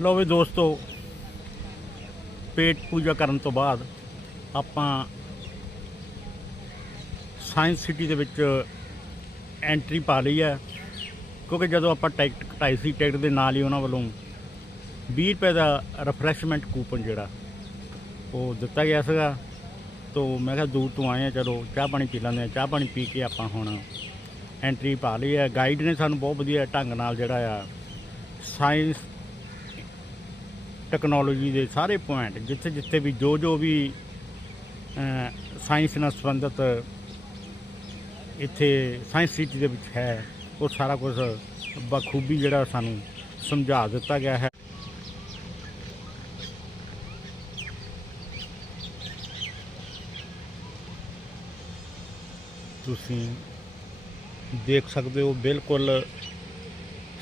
लो भी दोस्तों, पेट पूजा करन तो बाद ਆਪਾਂ ਸਾਇੰਸ ਸਿਟੀ ਦੇ ਵਿੱਚ ਐਂਟਰੀ ਪਾ ਲਈ ਹੈ। ਕਿਉਂਕਿ ਜਦੋਂ ਆਪਾਂ ਟਿਕਟ ਕਟਾਈ ਸੀ, ਟਿਕਟ ਦੇ ਨਾਲ ਹੀ ਉਹਨਾਂ ਵੱਲੋਂ 20 ਰੁਪਏ ਦਾ ਰਿਫਰੈਸ਼ਮੈਂਟ ਕੂਪਨ ਜਿਹੜਾ ਉਹ ਦਿੱਤਾ ਗਿਆ ਸੀਗਾ। तो मैं क्या दूर तो आए हैं, चलो चाह पानी पी लेंगे। चाह पानी पी के आप हुण एंट्री पा ली है। गाइड ने सानू बहुत वधिया ढंग नाल जिहड़ा आ साइंस टैक्नोलॉजी के सारे पॉइंट जिथे जिथे भी जो भी साइंस नाल संबंधित इत्थे साइंस सिटी दे विच है वो सारा कुछ बखूबी जिहड़ा सानू समझा दिता गया है। तुसी देख सकते हो बिल्कुल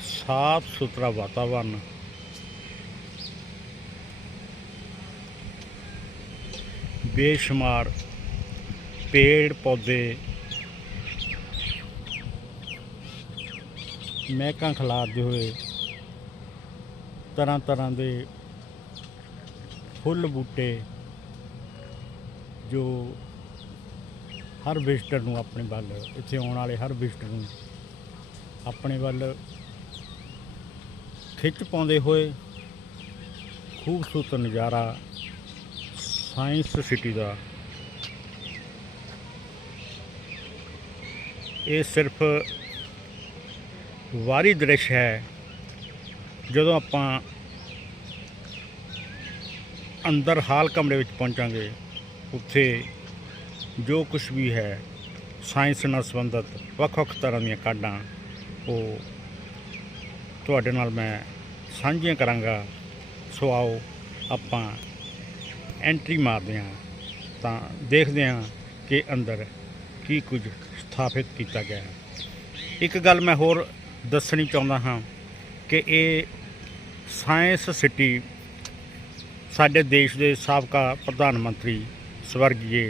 साफ सुथरा वातावरण, बेशुमार पेड़ पौधे, महकां खिलारते हुए तरह तरह के फुल बूटे जो हर विजिटर नूं अपने वल इत्थे आउण वाले हर विजिटर नूं अपने वल खिच पाउंदे होए खूबसूरत नज़ारा साइंस सिटी का। ये सिर्फ वारी दृश्य है। जदों आपां अंदर हाल कमरे विच पहुंचांगे उत्थे जो कुछ भी है साइंस नाल संबंधित ਵੱਖ-ਵੱਖ तरह ਦੀਆਂ ਕਾਢਾਂ ਉਹ ਤੁਹਾਡੇ ਨਾਲ मैं ਸਾਂਝੀਆਂ ਕਰਾਂਗਾ। सो आओ ਆਪਾਂ एंट्री मारते हैं तो देखते हैं कि अंदर की कुछ स्थापित किया गया है। एक गल मैं होर दसनी चाहता हाँ कि ये साइंस सिटी साडे देश के साबका प्रधानमंत्री स्वर्गीय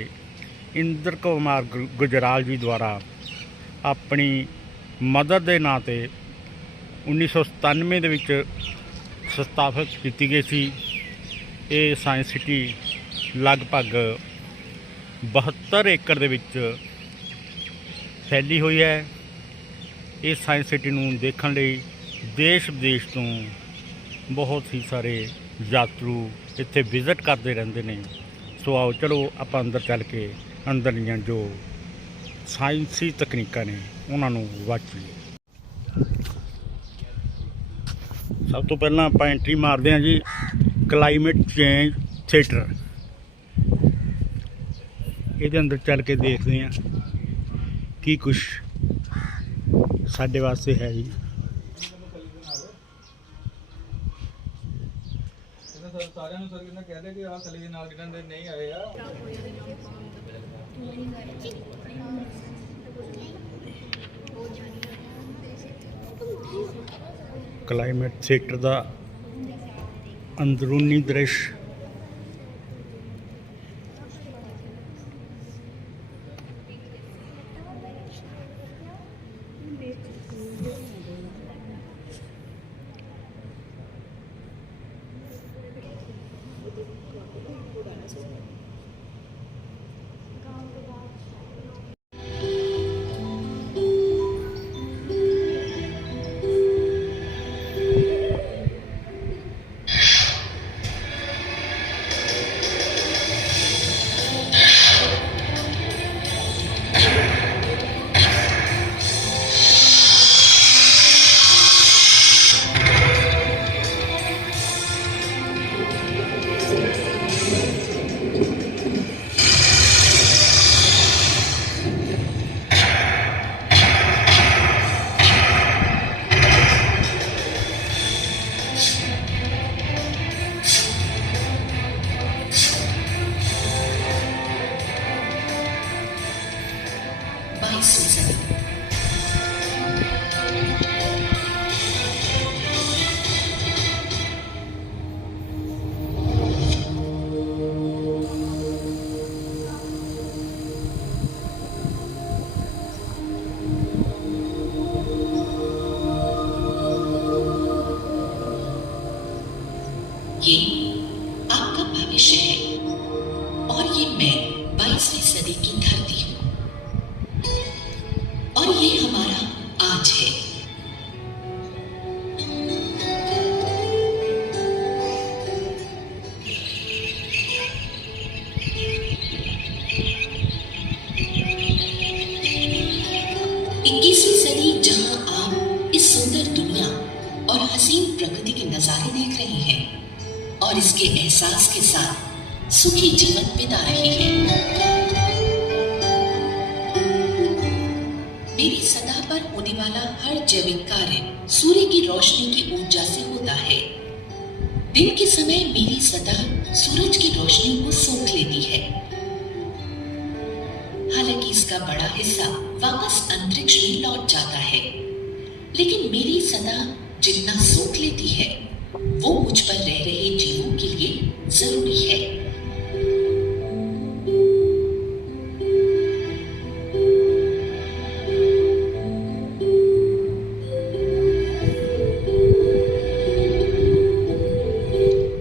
इंद्र कुमार गुजराल जी द्वारा अपनी मदद के नाँ से 1997 के स्थापित की गई थी। ये साइंस सिटी लगभग 72 एकड़ के फैली हुई है। इस साइंस सिटी नूं देखण लई देश विदेश तो बहुत ही सारे यात्रु इत्थे विजिट करते रहंदे ने। सो आओ चलो आप अंदर चल के अंदर दीआं जो साइंसी तकनीकां ने उन्हां नूं वाचिए। सब तो पहला आप एंट्री मारते हैं जी क्लाइमेट चेंज थिएटर। ये अंदर चल के देखते हैं की कुछ साडे वास्ते है जी। क्लाइमेट थिएटर का अंदरूनी दृश्य 22वीं सदी की धरती हूँ और ये हमारा आज है। इक्कीसवीं सदी जहां आप इस सुंदर दुनिया और हसीन प्रकृति के नजारे देख रहे हैं और इसके एहसास के साथ सुखी जीवन बिता रहे हैं। मेरी सतह पर होने वाला हर जैविक कार्य सूर्य की रोशनी की ऊर्जा से होता है। दिन के समय मेरी सतह सूरज की रोशनी को सोख लेती है। हालांकि इसका बड़ा हिस्सा वापस अंतरिक्ष में लौट जाता है, लेकिन मेरी सतह जितना सोख लेती है वो मुझ पर रह रहे जीवों के लिए जरूरी है।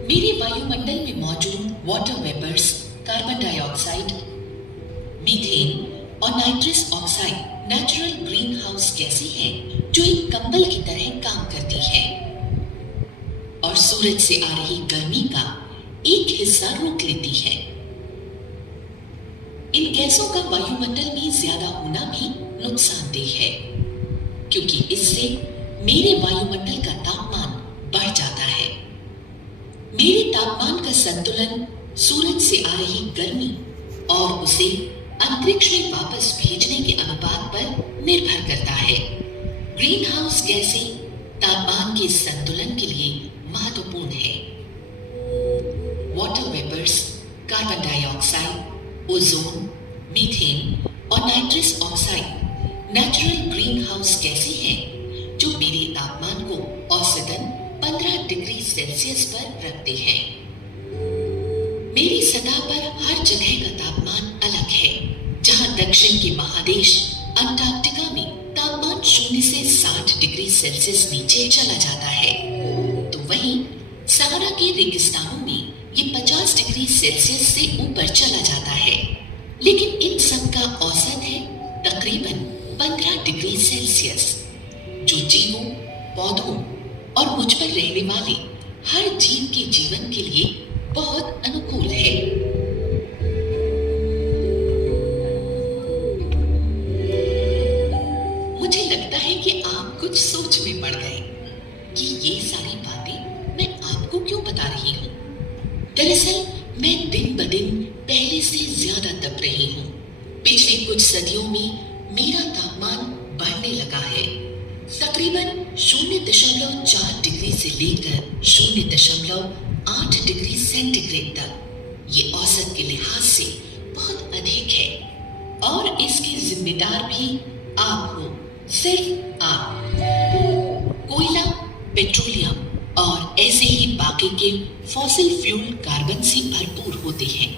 मेरे वायुमंडल में मौजूद water vapours, carbon dioxide, methane और nitrous oxide natural green house गैसें हैं जो एक कंबल की तरह काम करती है और सूरज से आ रही गर्मी का एक हिस्सा रोक लेती है। इन गैसों का वायुमंडल में ज्यादा होना भी नुकसानदेह है, क्योंकि इससे मेरे वायुमंडल का तापमान बढ़ जाता है। मेरे तापमान का संतुलन सूरज से आ रही गर्मी और उसे अंतरिक्ष में वापस भेजने के अनुपात पर निर्भर करता है। ग्रीन हाउस गैसें तापमान के संतुलन के लिए महत्वपूर्ण है। Water vapours, carbon dioxide, ozone, methane और nitrous oxide natural green house गैसें हैं जो मेरे तापमान को औसतन 15 डिग्री सेल्सियस पर रखते हैं। मेरी सतह पर हर जगह का तापमान अलग है। जहां दक्षिण के महादेश अंटार्कटिका में तापमान 0 से 60 डिग्री सेल्सियस नीचे चला जाता है, तो वहीं सहारा के रेगिस्तानों में ये 50 डिग्री सेल्सियस से ऊपर चला जाता है। लेकिन इन सब का औसत है तकरीबन 15 डिग्री सेल्सियस, जो जीवों, पौधों और मुझ पर रहने वाले हर जीव के जीवन के लिए बहुत अनुकूल है। मुझे लगता है कि आप कुछ सोच में पड़ गए कि ये सारी बातें मैं आपको क्यों बता रही हूँ। दरअसल मैं दिन ब दिन पहले से ज्यादा तप रही हूँ। पिछले कुछ सदियों में मेरा तापमान बढ़ने लगा है। तकरीबन 0.4 डिग्री से लेकर 0.8 डिग्री सेंटीग्रेड तक। ये औसत के लिहाज से बहुत अधिक है और इसके जिम्मेदार भी आप हो, सिर्फ आप। कोयला, पेट्रोलियम और ऐसे ही बाकी के फॉसिल फ्यूल कार्बन से भरपूर होते हैं।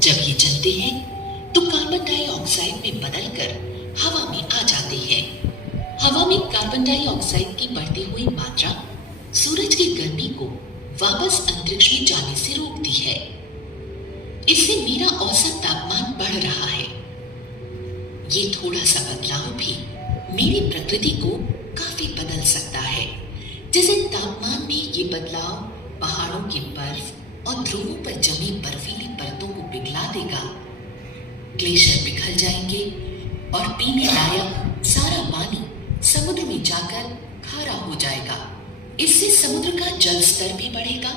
जब ये जलते हैं तो कार्बन डाइऑक्साइड में बदलकर हवा में आ जाते हैं। हवा में कार्बन डाइऑक्साइड की बढ़ती हुई मात्रा सूरज की गर्मी को वापस अंतरिक्ष में जाने से रोकती है। इससे मेरा औसत तापमान बढ़ रहा है। ये थोड़ा सा बदलाव भी मेरी प्रकृति को काफी बदल सकता है। जैसे तापमान में ये बदलाव पहाड़ों के बर्फ और ध्रुवों पर जमी बर्फीली परतों को पिघला देगा। ग्लेशियर पिघल जाएंगे और पीने लायक सारा पानी समुद्र में जाकर खारा हो जाएगा। इससे समुद्र का जल स्तर भी बढ़ेगा,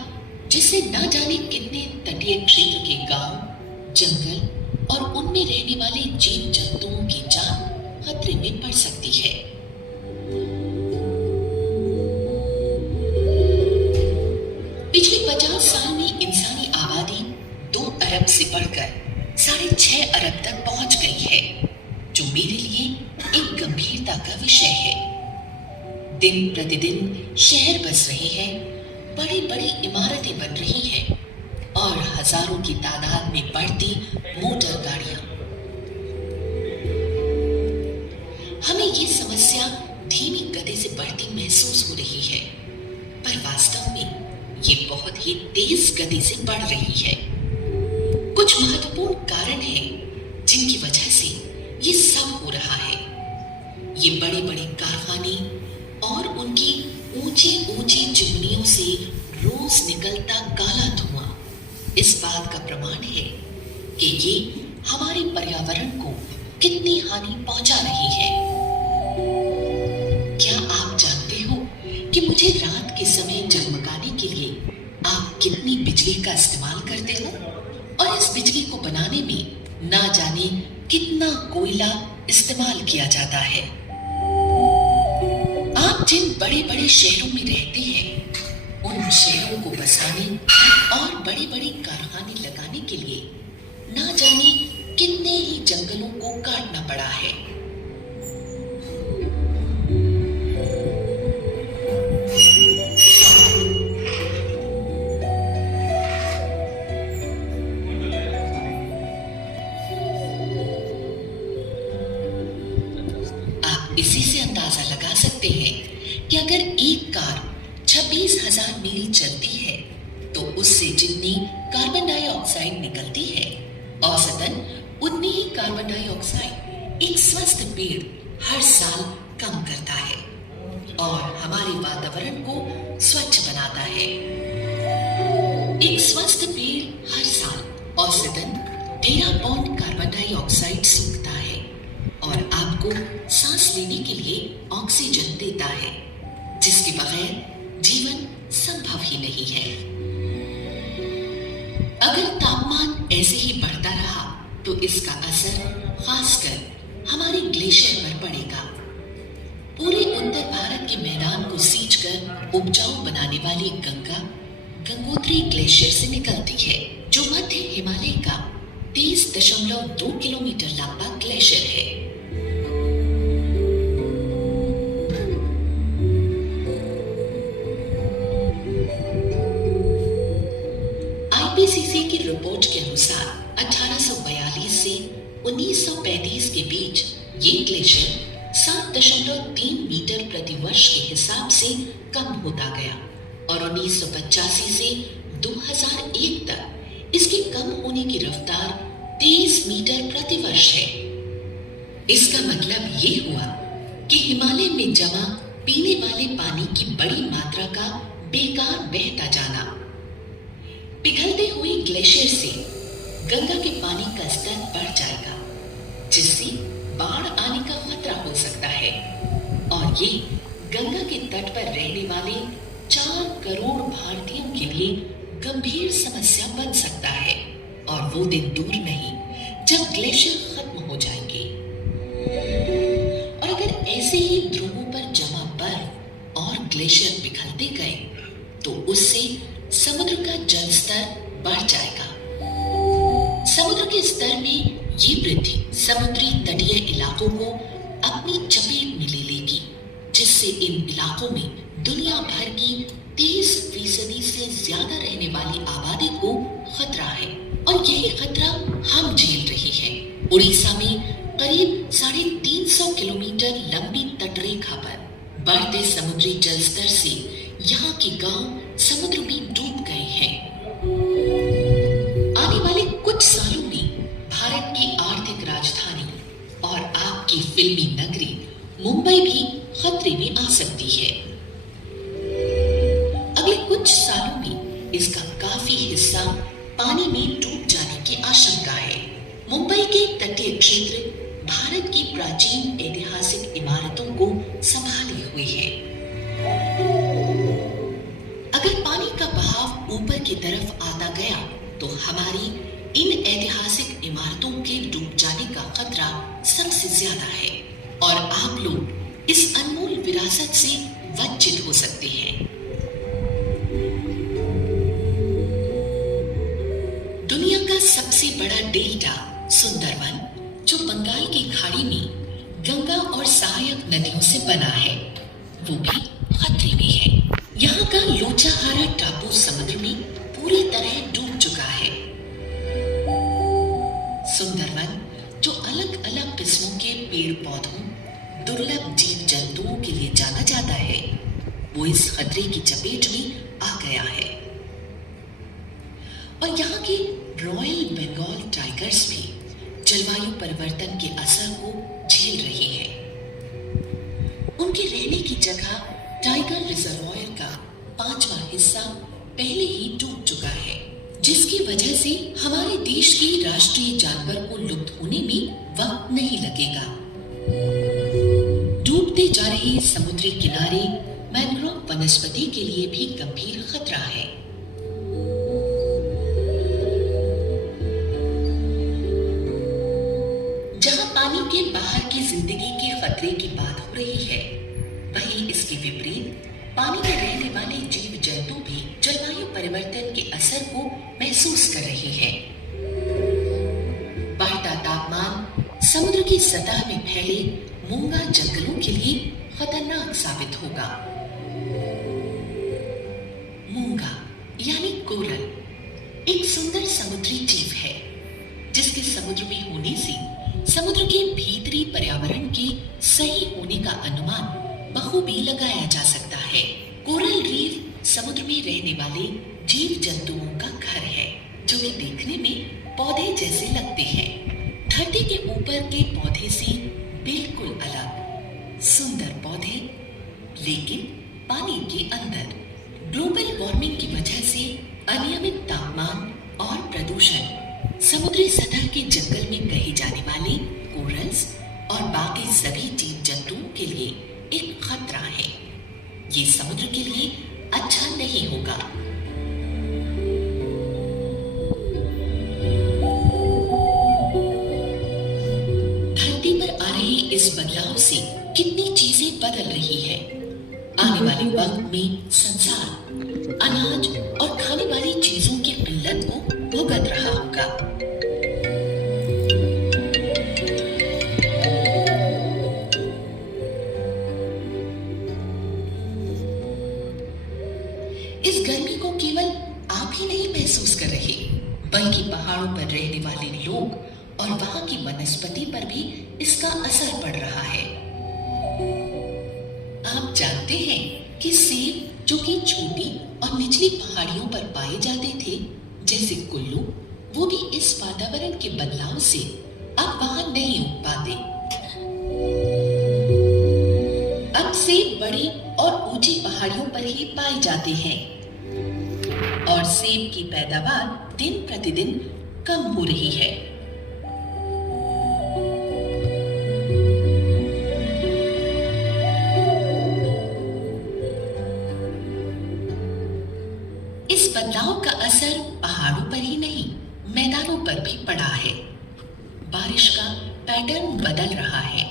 जिससे न जाने कितने तटीय क्षेत्र के गांव, जंगल और उनमें रहने वाले जीव जंतुओं की जान खतरे में पड़ सकती है। पिछले 50 साल में इंसानी आबादी 2 अरब से बढ़कर 6.5 अरब तक पहुंच गई है, जो मेरे लिए एक गंभीरता का विषय है। दिन प्रतिदिन शहर बस रहे हैं, बड़ी बड़ी इमारतें बन रही हैं और हजारों की तादाद में बढ़ती मोटर गाड़ियां। हमें ये समस्या धीमी गति से बढ़ती महसूस हो रही है, पर वास्तव में ये बहुत ही तेज गति से बढ़ रही है। कुछ महत्वपूर्ण कारण ये बड़े बड़े कारखाने और उनकी ऊंची ऊंची चिमनियों से रोज निकलता काला धुआं इस बात का प्रमाण है कि ये हमारे पर्यावरण को कितनी हानि पहुंचा रही है। क्या आप जानते हो कि मुझे रात के समय जगमगाने के लिए आप कितनी बिजली का इस्तेमाल करते हो, और इस बिजली को बनाने में ना जाने कितना कोयला इस्तेमाल किया जाता है। आप जिन बड़े बड़े शहरों में रहते हैं, उन शहरों को बसाने और बड़े बड़े कारखाने लगाने के लिए ना जाने कितने ही जंगलों को काटना पड़ा है। इसी से अंदाजा लगा सकते हैं कि अगर एक कार 26,000 मील चलती है तो उससे जितनी कार्बन डाइऑक्साइड निकलती है, औसतन उतनी ही कार्बन डाइऑक्साइड एक स्वस्थ पेड़ हर साल कम करता है और हमारे वातावरण को स्वच्छ बनाता है। एक स्वस्थ पेड़ हर साल औसतन 13 पाउंड कार्बन डाइऑक्साइड सूखता है और आपको सांस लेने के लिए ऑक्सीजन देता है, जिसके बगैर जीवन संभव ही नहीं है। अगर तापमान ऐसे ही बढ़ता रहा तो इसका असर खासकर हमारे ग्लेशियर पर पड़ेगा। पूरे उत्तर भारत के मैदान को सींचकर उपजाऊ बनाने वाली गंगा गंगोत्री ग्लेशियर से निकलती है, जो मध्य हिमालय का 30.2 किलोमीटर लंबा ग्लेशियर है। आईपीसीसी की रिपोर्ट के अनुसार 1842 से 1935 के बीच ये ग्लेशियर 7.3 मीटर प्रति वर्ष के हिसाब से कम होता गया और 1985 से 2001 तक इसके कम होने की रफ्तार 30 मीटर प्रति वर्ष है। इसका मतलब ये हुआ कि हिमालय में जमा पीने वाले पानी की बड़ी मात्रा का बेकार बहता जाना। पिघलते हुए ग्लेशियर से गंगा के पानी का स्तर बढ़ जाएगा, जिससे बाढ़ आने का खतरा हो सकता है और ये गंगा के तट पर रहने वाले 4 करोड़ भारतीयों के लिए गंभीर समस्या बन सकता है। और वो दिन दूर नहीं जब ग्लेशियर खत्म हो जाएंगे। और अगर ऐसे ही ध्रुवों पर जमा बर्फ और ग्लेशियर पिघलते गए तो उससे समुद्र का जल स्तर बढ़ जाएगा। समुद्र के स्तर में ये वृद्धि समुद्री तटीय इलाकों को अपनी चपेट में ले लेगी, जिससे इन इलाकों में दुनिया भर की 30% से ज्यादा रहने वाली आबादी को खतरा है और यही खतरा हम झेल रहे हैं। उड़ीसा में करीब 350 किलोमीटर लंबी तटरेखा पर बढ़ते समुद्री जल स्तर से यहाँ के गांव समुद्र में डूब गए हैं। आने वाले कुछ सालों में भारत की आर्थिक राजधानी और आपकी फिल्मी नगरी मुंबई भी खतरे में आ सकती है। अगले कुछ सालों में इसका काफी हिस्सा पानी में डूब जाने की आशंका है। मुंबई के तटीय क्षेत्र भारत की प्राचीन ऐतिहासिक इमारतों को संभाले हुए है। अगर पानी का बहाव ऊपर की तरफ आता गया तो हमारी इन ऐतिहासिक इमारतों के डूब जाने का खतरा सबसे ज्यादा है और आप लोग इस अनमोल विरासत से वंचित हो सकते हैं। दुनिया का सबसे बड़ा डेल्टा सुंदरवन, जो बंगाल की खाड़ी में गंगा और सहायक नदियों से बना है, वो भी खतरे में है। यहाँ का लोचाहारा टापू समुद्र में पूरी तरह डूब चुका है। सुंदरवन, जो अलग अलग किस्मों के पेड़ पौधों, दुर्लभ जीव जंतुओं के लिए जाना जाता है, वो इस खतरे की चपेट में आ गया है। और यहाँ के रॉयल बंगाल टाइगर्स भी जलवायु परिवर्तन के असर को झेल रहे हैं। उनके रहने की जगह टाइगर रिजर्वायर का 5वां हिस्सा पहले ही डूब चुका है, जिसकी वजह से हमारे देश के राष्ट्रीय जानवर को लुप्त होने में वक्त नहीं लगेगा। डूबते जा रहे समुद्री किनारे मैंग्रोव वनस्पति के लिए भी गंभीर खतरा है। जहां पानी के बाहर की जिंदगी के खतरे की बात हो रही है, वहीं इसके विपरीत पानी में रहने वाले जीव जंतु भी जलवायु परिवर्तन के असर को महसूस कर रहे हैं। बढ़ता तापमान समुद्र की सतह में फैले मूंगा जंगलों के लिए खतरनाक साबित होगा। मूंगा यानी कोरल एक सुंदर समुद्री जीव है, जिसके समुद्र में होने से समुद्र के भीतरी पर्यावरण के सही होने का अनुमान बखूबी लगाया जा सकता है। कोरल रीफ समुद्र में रहने वाले जीव जंतुओं का घर है, जो वे देखने में पौधे जैसे लगते हैं। धरती के ऊपर के पौधे से बिल्कुल अलग सुंदर पौधे, लेकिन पानी के अंदर। ग्लोबल वार्मिंग की वजह से अनियमित तापमान और प्रदूषण समुद्री सतह के जंगल में कहे जाने वाले कोरल्स और बाकी सभी जीव जंतुओं के लिए एक खतरा है। ये समुद्र के लिए अच्छा नहीं होगा। धरती पर आ रहे इस बदलाव से कितनी चीजें बदल रही है। आने वाले वक्त में संसार अनाज और खाने वाली चीजों की किल्लत को भुगत रहा होगा। इस गर्मी को केवल आप ही नहीं महसूस कर रहे, बल्कि पहाड़ों पर रहने वाले लोग और वहां की वनस्पति पर भी इसका असर पड़ रहा है। आप जानते हैं कि सेब, जो कि छोटी और निचली पहाड़ियों पर पाए जाते थे, जैसे कुल्लू, वो भी इस वातावरण के बदलाव से अब वहां नहीं उग पाते। अब सेब बड़ी और ऊंची पहाड़ियों पर ही पाए जाते हैं और सेब की पैदावार दिन प्रतिदिन कम हो रही है। इस बदलाव का असर पहाड़ों पर ही नहीं, मैदानों पर भी पड़ा है। बारिश का पैटर्न बदल रहा है,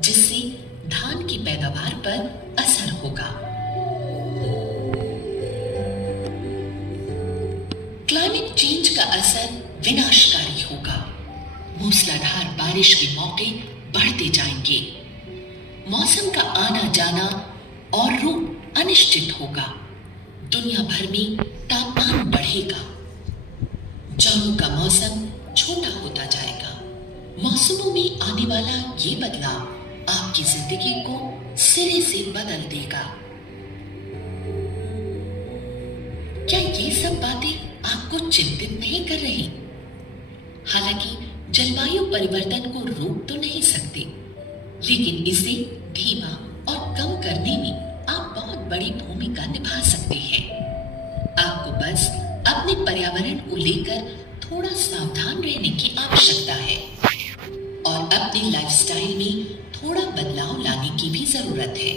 जिससे धान की पैदावार पर असर होगा। क्लाइमेट चेंज का असर विनाशकारी होगा। मूसलाधार बारिश के मौके बढ़ते जाएंगे। मौसम का आना जाना और रूप अनिश्चित होगा। दुनिया भर में तापमान बढ़ेगा। जाड़ों का मौसम छोटा होता जाएगा। मौसमों में आने वाला ये बदलाव आपकी जिंदगी को सिरे से बदल देगा। क्या ये सब बातें आपको चिंतित नहीं कर रही? हालांकि जलवायु परिवर्तन को रोक तो नहीं सकते, लेकिन इसे धीमा और कम करने में आप बहुत बड़ी भूमिका निभा सकते हैं। आपको बस अपने पर्यावरण को लेकर थोड़ा सावधान रहने की आवश्यकता है और अपने लाइफस्टाइल में थोड़ा बदलाव लाने की भी जरूरत है।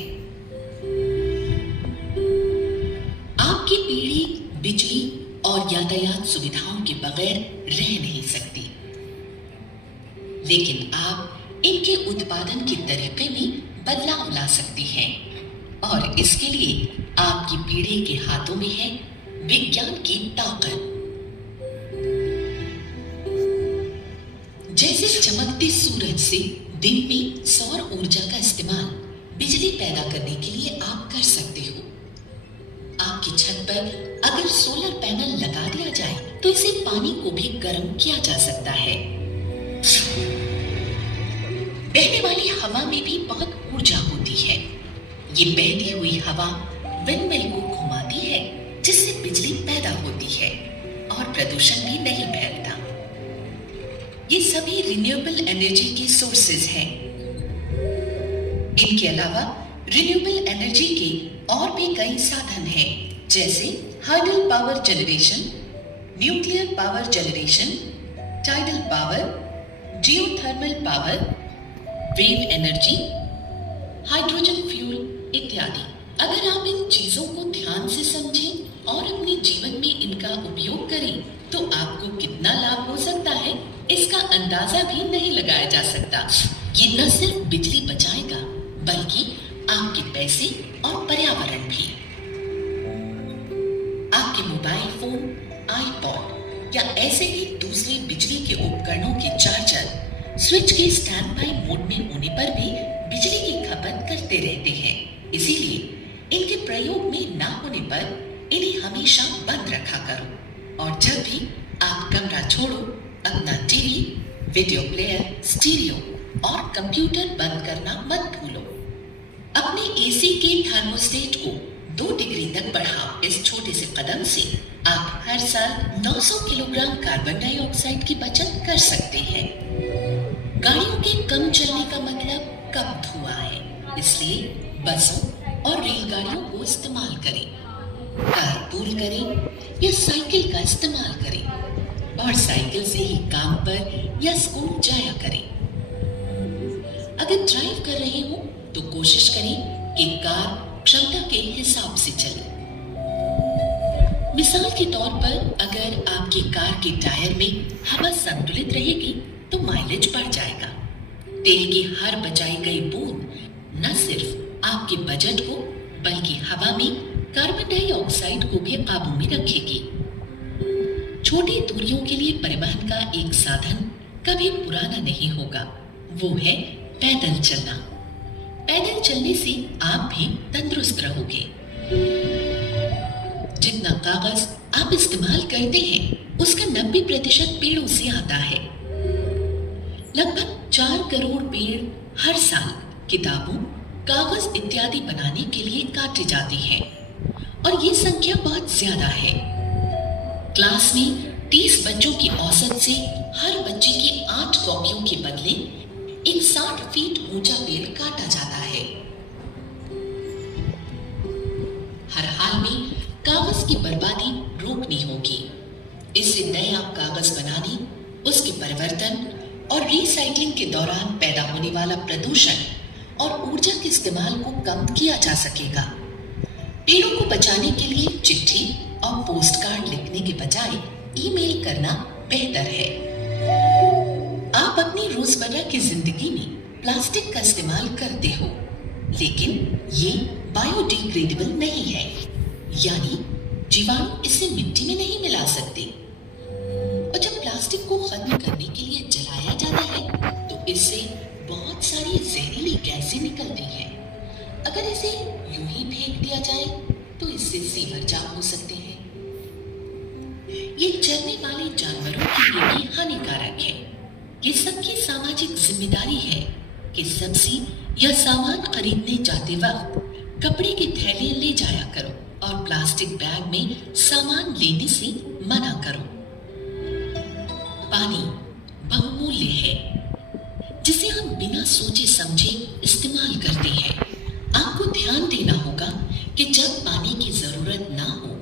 आपकी पीढ़ी बिजली और यातायात सुविधाओं के बगैर रह नहीं सकती, लेकिन आप इनके उत्पादन के तरीके में बदलाव ला सकती हैं और इसके लिए आपकी पीढ़ी के हाथों में है विज्ञान की ताकत। जैसे चमकते सूरज से दिन में सौर ऊर्जा का इस्तेमाल बिजली पैदा करने के लिए आप कर सकते हो। आपकी छत पर अगर सोलर पैनल लगा दिया जाए तो इसे पानी को भी गर्म किया जा सकता है। बहने वाली हवा में भी बहुत ऊर्जा होती है। ये बहती हुई हवा विंडमिल को घुमाती है, जिससे बिजली पैदा होती है और प्रदूषण भी नहीं फैलता। ये सभी रिन्यूएबल एनर्जी के सोर्सेज हैं। इनके अलावा रिन्यूएबल एनर्जी के और भी कई साधन हैं, जैसे hydel power generation, nuclear power generation, tidal power, geothermal power, wave energy, hydrogen fuel इत्यादि। अगर आप इन चीजों को ध्यान से समझें और अपने जीवन में इनका उपयोग करें तो आपको कितना लाभ हो सकता है इसका अंदाजा भी नहीं लगाया जा सकता। ये न सिर्फ बिजली बचाएगा बल्कि आपके पैसे और पर्यावरण भी। आपके मोबाइल फोन, आईपॉड या ऐसे ही दूसरे बिजली के उपकरणों के चार्जर स्विच के स्टैंड बाय मोड में होने पर भी बिजली की खपत करते रहते हैं। इसीलिए इनके प्रयोग में ना होने पर इन्हें हमेशा बंद रखा करो और जब भी आप कमरा छोड़ो अपना टीवी, वीडियो प्लेयर, स्टीरियो और कंप्यूटर बंद करना मत भूलो। अपने एसी के थर्मोस्टेट को 2 डिग्री तक बढ़ाओ। इस छोटे से कदम से आप हर साल 900 किलोग्राम कार्बन डाइऑक्साइड की बचत कर सकते हैं। गाड़ियों के कम चलने का मतलब कम धुआं है, इसलिए बसों और रेलगाड़ियों को इस्तेमाल करें, कारपूल करें या साइकिल का इस्तेमाल करें और साइकिल से ही काम पर या स्कूल जाया करें। अगर ड्राइव कर रहे हो तो कोशिश करें कि कार क्षमता के हिसाब से चले। मिसाल के तौर पर अगर आपकी कार के टायर में हवा संतुलित रहेगी तो माइलेज बढ़ जाएगा। तेल की हर बचाई गई बूंद न सिर्फ आपके बजट को बल्कि हवा में कार्बन डाइऑक्साइड को भी काबू में रखेगी। छोटी दूरियों के लिए परिवहन का एक साधन कभी पुराना नहीं होगा, वो है पैदल चलना। पैदल चलने से आप भी तंदुरुस्त रहोगे। जितना कागज आप इस्तेमाल करते हैं उसका 90% पेड़ों से आता है। लगभग 4 करोड़ पेड़ हर साल किताबों, कागज इत्यादि बनाने के लिए काटे जाते हैं और ये संख्या बहुत ज्यादा है। क्लास में 30 बच्चों की औसत से हर बच्चे की 8 कॉपियों के बदले एक 60 फीट ऊंचा पेड़ काटा जाता है। हर हाल में कागज की बर्बादी रोकनी होगी। इससे नए आप कागज बनाने, उसके परिवर्तन और रिसाइकलिंग के दौरान पैदा होने वाला प्रदूषण और ऊर्जा के इस्तेमाल को कम किया जा सकेगा। पेड़ों को बचाने के लिए चिट्ठी और पोस्ट कार्ड लिखने के बजाय ईमेल करना बेहतर है। आप अपनी रोजमर्रा की जिंदगी में प्लास्टिक का इस्तेमाल करते हो, लेकिन ये बायोडिग्रेडेबल नहीं है, यानी जीवाणु इसे मिट्टी में नहीं मिला सकते। और जब प्लास्टिक को खत्म करने के लिए जलाया जाता है तो इससे बहुत सारी जहरीली गैसें निकलती हैं। अगर इसे यूं ही फेंक दिया जाए तो इससे सीवर जाम हो सकते हैं। ये चलने वाले जानवरों के लिए भी हानिकारक है। ये सबकी सामाजिक जिम्मेदारी है कि सब्जी या सामान खरीदने जाते वक्त कपड़े के थैले ले जाया करो और प्लास्टिक बैग में सामान लेने से मना करो। पानी बहुमूल्य है जिसे हम बिना सोचे समझे इस्तेमाल करते हैं। आपको ध्यान देना होगा कि जब पानी की जरूरत ना हो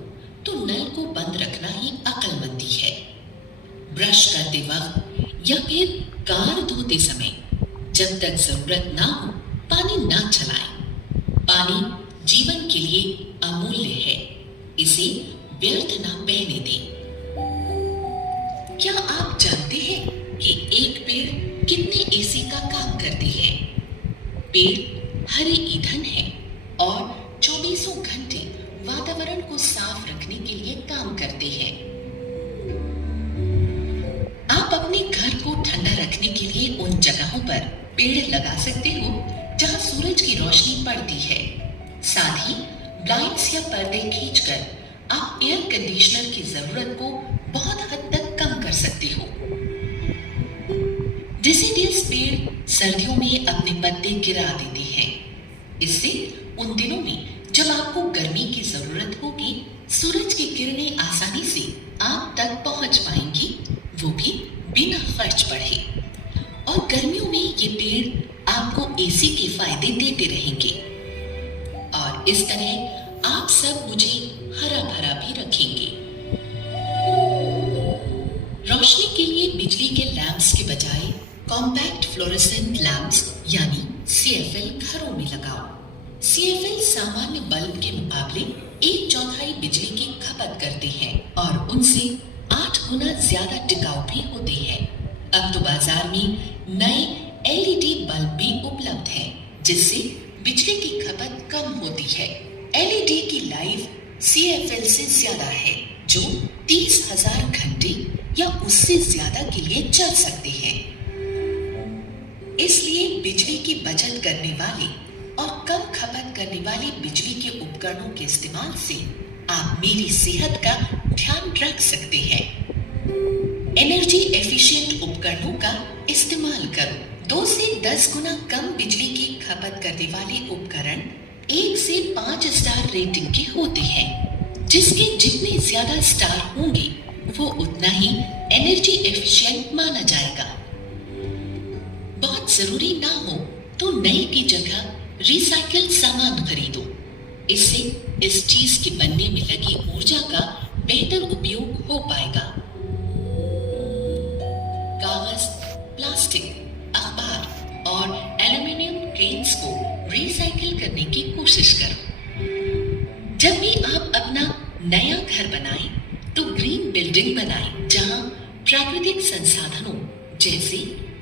तो नल को बंद रखना ही अक्लमंदी है। ब्रश करते वक्त या फिर कार धोते समय जब तक जरूरत ना हो पानी ना चलाएं। पानी जीवन के लिए अमूल्य है, इसे व्यर्थ ना बहने दें। क्या आप जानते हैं कि एक पेड़ कितने एसी का काम करते हैं? पेड़ हरे ईंधन है और 24 घंटे वातावरण को साफ रखने के लिए काम करते हैं। आप अपने घर को ठंडा रखने के लिए उन जगहों पर पेड़ लगा सकते हो जहां सूरज की रोशनी पड़ती है। साथ ही ब्लाइंड्स या पर्दे खींचकर आप एयर कंडीशनर की जरूरत को बहुत हद तक कम कर सकते हो। डिसीडियस पेड़ सर्दियों में अपने पत्ते गिरा देते हैं। इससे उन दिनों में जब आपको गर्मी की जरूरत होगी सूरज की किरणें आसानी से आप तक पहुंच पाएंगी, वो भी बिना खर्च बढ़े। और गर्मियों में ये पेड़ आपको एसी के फायदे देते रहेंगे। इस तरह आप सब मुझे हरा भरा भी रखेंगे। रोशनी के लिए बिजली के लैंप्स के बजाय कॉम्पैक्ट फ्लोरोसेंट लैंप्स यानी CFL घरों में लगाओ। CFL सामान्य बल्ब के मुकाबले 1/4 बिजली की खपत करते हैं और उनसे 8 गुना ज्यादा टिकाऊ भी होते हैं। अब तो बाजार में नए LED बल्ब भी उपलब्ध हैं, जिससे बिजली की खपत कम होती है। LED की लाइफ CFL से ज्यादा है, जो 30,000 घंटे या उससे ज्यादा के लिए चल सकते हैं। इसलिए बिजली की बचत करने वाले और कम खपत करने वाले बिजली के उपकरणों के इस्तेमाल से आप मेरी सेहत का ध्यान रख सकते हैं। एनर्जी एफिशिएंट उपकरणों का इस्तेमाल करो। 2 से 10 गुना कम बिजली की खपत करने वाले उपकरण 1 से 5 स्टार रेटिंग के होते हैं, जिसके जितने ज्यादा स्टार होंगे वो उतना ही एनर्जी एफिशिएंट माना जाएगा। बहुत जरूरी ना हो तो नए की जगह रिसाइकल सामान खरीदो। इससे इस चीज के बनने में लगी ऊर्जा का बेहतर उपयोग हो पाएगा। कागज, प्लास्टिक, अखबार और एल्युमिनियम ट्रेन्स को रिसाइकिल करने की कोशिश करो। जब भी आप अपना नया घर बनाएं, तो ग्रीन बिल्डिंग बनाएं, जहां प्राकृतिक संसाधनों जैसे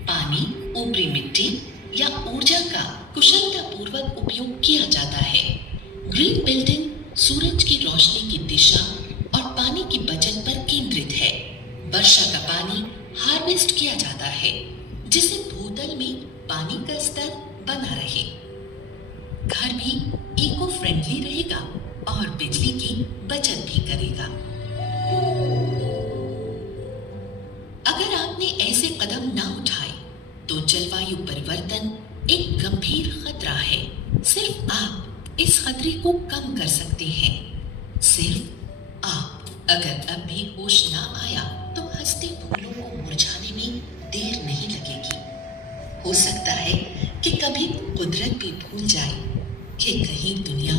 पानी, ऊपरी मिट्टी या ऊर्जा का कुशलतापूर्वक उपयोग किया जाता है। ग्रीन बिल्डिंग सूरज की रोशनी की दिशा और पानी की बचत पर केंद्रित है। वर्षा का पानी हार्वेस्ट किया जाता है, जिससे भूतल में पानी का स्तर बना रहे। घर भी इको फ्रेंडली रहेगा और बिजली की बचत भी करेगा। अगर आपने ऐसे कदम ना उठाए तो जलवायु परिवर्तन एक गंभीर खतरा है। सिर्फ आप इस खतरे को कम कर सकते हैं। सिर्फ आप। अगर अब भी होश ना आया तो हंसते फूलों को मुरझाने में देर नहीं लगेगी। हो सकता है कि कभी कुदरत भी भूल जाए कि कहीं दुनिया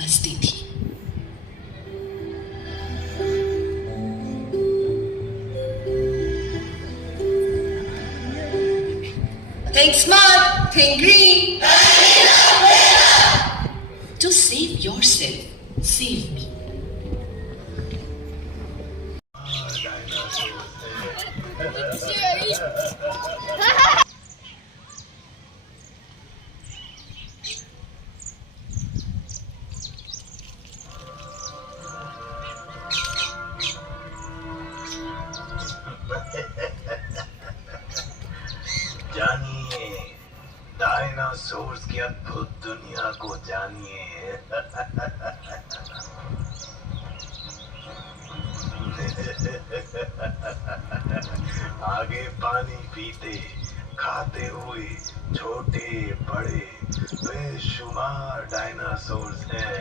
बसती थी। Think smart, think green. To save yourself, save me. जानिए, डायनासोर्स की अद्भुत दुनिया को जानिए। आगे पानी पीते, खाते हुए छोटे बड़े बेशुमार डायनासोर्स हैं।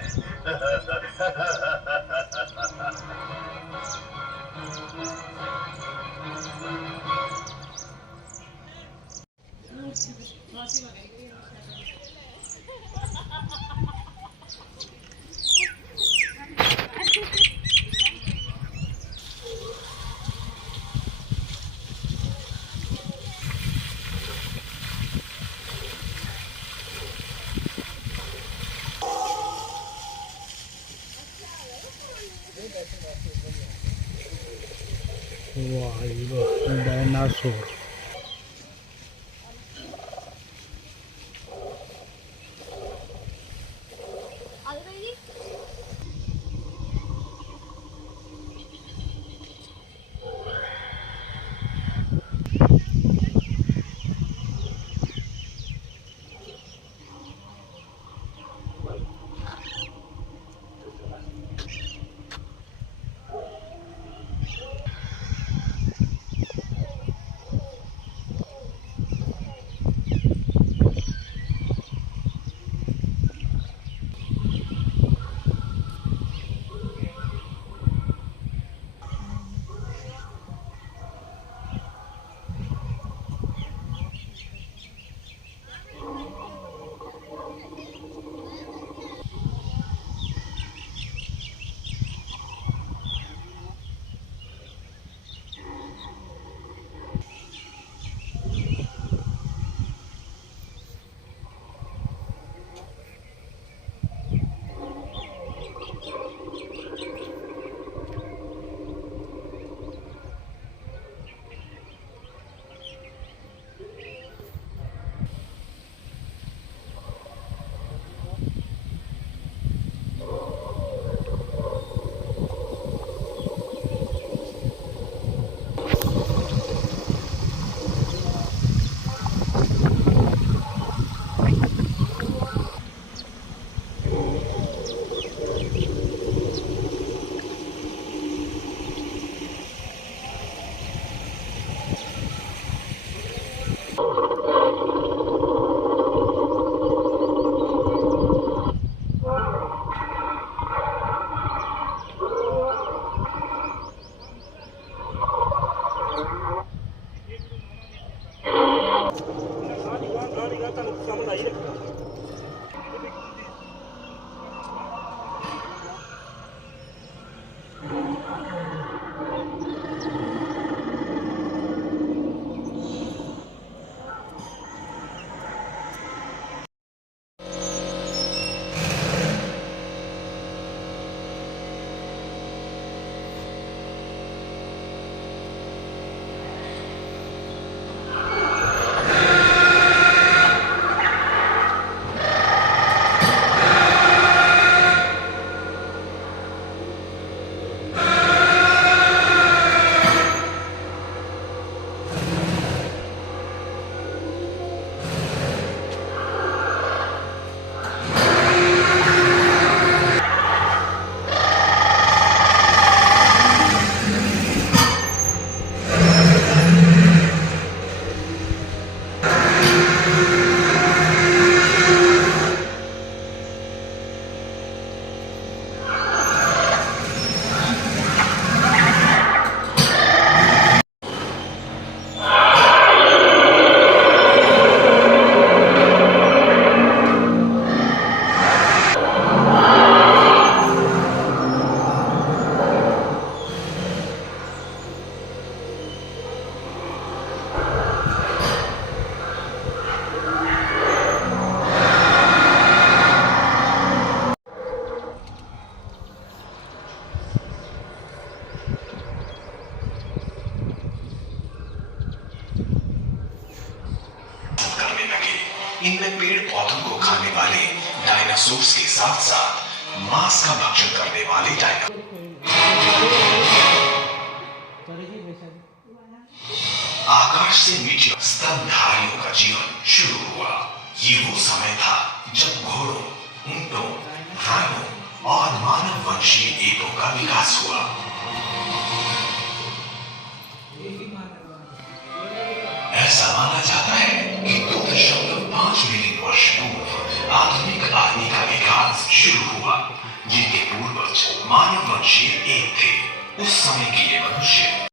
वाह जी वाह, डायनासोर। ਮੈਂ ਤੁਹਾਨੂੰ ਸਮਝ ਆਈ ਰੱਖਾਂ। करने लगे। इनमें पेड़ पौधों को खाने वाले डायनासोर्स के साथ साथ मांस का भक्षण करने वाले आकाश से नीचे स्तनधारियों का जीवन शुरू हुआ। ये वो समय था जब घोड़ों, ऊंटों, राइनों और मानव वंशीय एपों का विकास हुआ। ऐसा माना जाता है कि 2.5 मिलियन वर्ष पूर्व आधुनिक आदमी का विकास शुरू हुआ, जिनके पूर्वज मानव वंशीय एप थे। उस समय के ये मनुष्य